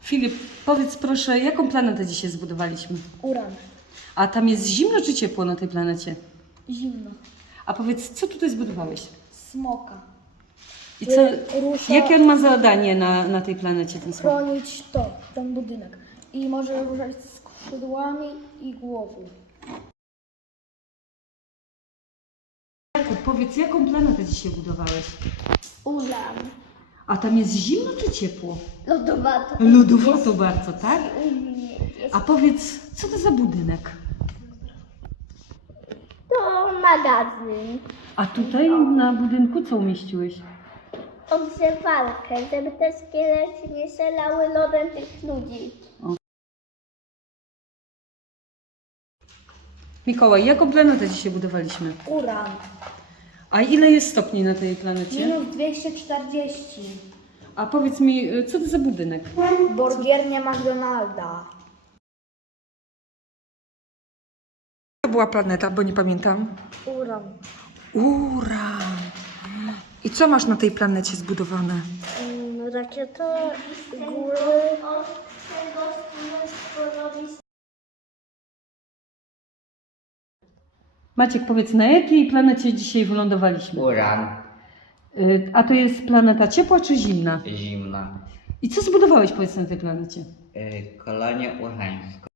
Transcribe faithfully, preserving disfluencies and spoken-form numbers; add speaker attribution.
Speaker 1: Filip, powiedz proszę, jaką planetę dzisiaj zbudowaliśmy?
Speaker 2: Uran.
Speaker 1: A tam jest zimno czy ciepło na tej planecie?
Speaker 2: Zimno.
Speaker 1: A powiedz, co tutaj zbudowałeś?
Speaker 2: Smoka.
Speaker 1: I co,
Speaker 2: Rusza-
Speaker 1: jakie on ma zadanie na, na tej planecie, ten smok?
Speaker 2: Chronić to, ten budynek. I może ruszać skrzydłami i głową.
Speaker 1: Jakub, powiedz, jaką planetę dzisiaj budowałeś?
Speaker 2: Uran.
Speaker 1: A tam jest zimno czy ciepło?
Speaker 2: Lodowato.
Speaker 1: Lodowato bardzo, tak?
Speaker 2: U mnie jest.
Speaker 1: A powiedz, co to za budynek?
Speaker 2: To magazyn.
Speaker 1: A tutaj na budynku co umieściłeś?
Speaker 2: Ogrzewalkę, żeby te szkielety nie szalały lodem tych ludzi.
Speaker 1: Mikołaj, jaką planetę dzisiaj budowaliśmy?
Speaker 2: Uran.
Speaker 1: A ile jest stopni na tej planecie?
Speaker 2: Minus dwieście czterdzieści.
Speaker 1: A powiedz mi, co to za budynek?
Speaker 2: Burgiernia McDonalda.
Speaker 3: To była planeta, bo nie pamiętam.
Speaker 2: Uran.
Speaker 3: Uran. I co masz na tej planecie zbudowane?
Speaker 2: Rakieta, góry.
Speaker 1: Maciek, powiedz, na jakiej planecie dzisiaj wylądowaliśmy?
Speaker 4: Uran,
Speaker 1: Y, A to jest planeta ciepła czy zimna?
Speaker 4: zimna,
Speaker 1: I co zbudowałeś, powiedz, na tej planecie?
Speaker 4: y, kolonia urańska.